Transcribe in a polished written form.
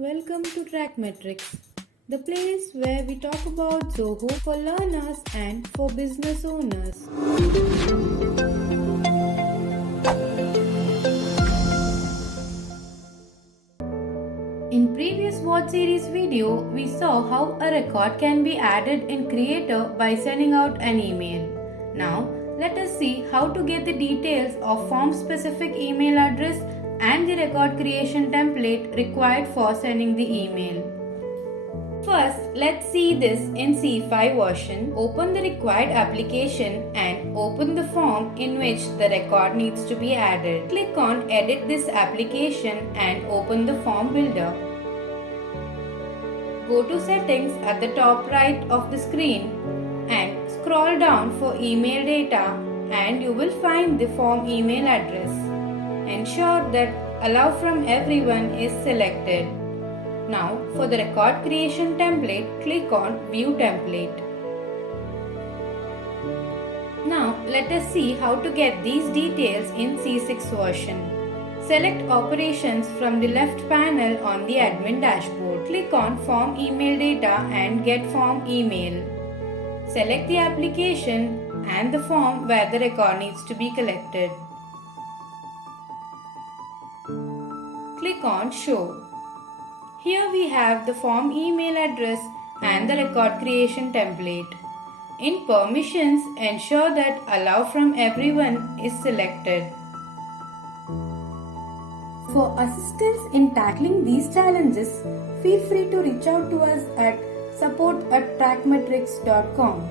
Welcome to Traqmetrix, the place where we talk about Zoho for learners and for business owners. In previous Watch series video, we saw how a record can be added in Creator by sending out an email. Now, let us see how to get the details of form specific email address and the record creation template required for sending the email. First, let's see this in C5 version. Open the required application and open the form in which the record needs to be added. Click on Edit this application and open the form builder. Go to Settings at the top right of the screen and scroll down for email data and you will find the form email address. Ensure that Allow from Everyone is selected. Now for the record creation template, click on View Template. Now let us see how to get these details in C6 version. Select Operations from the left panel on the admin dashboard. Click on Form Email Data and Get Form Email. Select the application and the form where the record needs to be collected. Click on Show. Here we have the form email address and the record creation template. In Permissions, ensure that Allow from Everyone is selected. For assistance in tackling these challenges, feel free to reach out to us at support@traqmetrix.com.